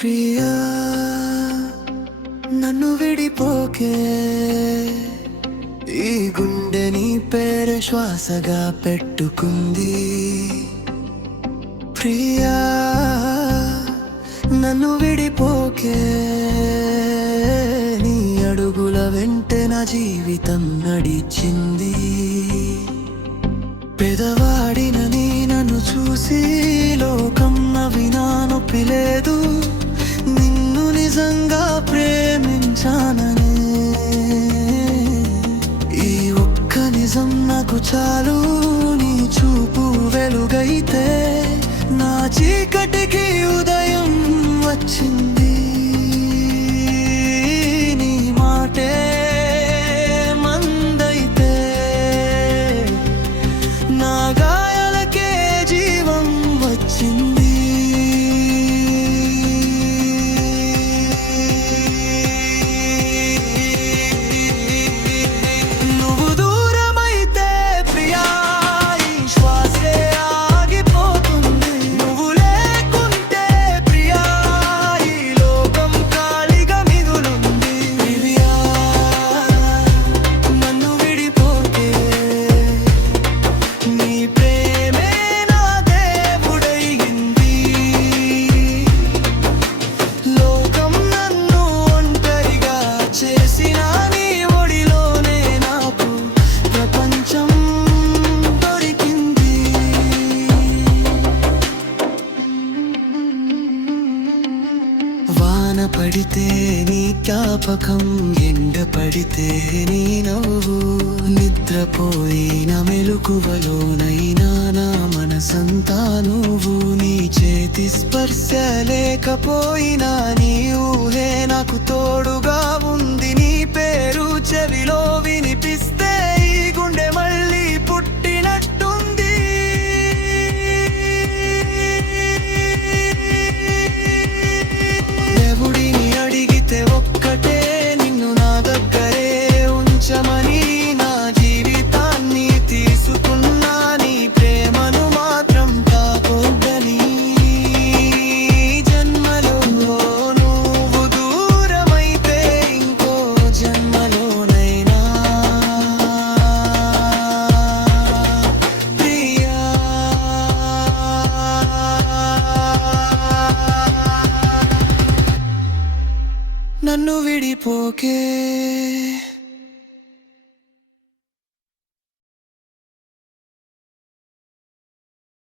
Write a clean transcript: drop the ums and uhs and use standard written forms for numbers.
ప్రియా నన్ను విడిపోకే, ఈ గుండె నీ పేరు శ్వాసగా పెట్టుకుంది. ప్రియా నన్ను విడిపోకే, నీ అడుగుల వెంటే నా జీవితం నడిచింది. పెదవాడిన నీ నన్ను చూసి లోకం నవ్వినా నొప్పి లేదు. నిన్ను నిజంగా ప్రేమించాననే ఈ ఒక్క నిజం నాకు చాలు. నీ చూపు వెలుగైతే నా చీకటికి ఉదయం వచ్చింది. నీ మాటే మందైతే నా గాయాలకే జీవం వచ్చింది. పడితే నీ జ్ఞాపకం, ఎండ పడితే నీ నవ్వు, నిద్రపోయిన మెలకువలోనైనా నా మనసంతా నువ్వు. నీ చేతి స్పర్శ లేకపోయినా నీ ఊహే నాకు తోడుగా ఉంది. నీ పేరు చెవిలో వినిపిస్తే ఈ గుండె మళ్ళీ పుట్టినట్టుంది. ఒక్కటే నిన్ను నా దగ్గరే ఉంచమని నా జీవితాన్ని తీసుకున్నా. నీ ప్రేమను మాత్రం కాకొద్దని. జన్మలో నువ్వు దూరమైతే ఇంకో జన్మలోనైనా ప్రియా నన్ను విడిపోకే.